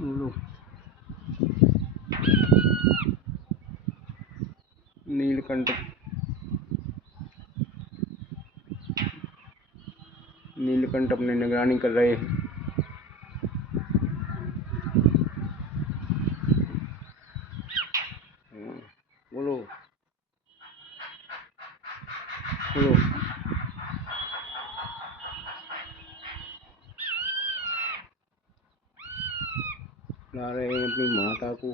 बोलो। नीलकंठ अपनी निगरानी कर रहे हैं। बोलो बोलो। ला रहे हैं अपनी माता को।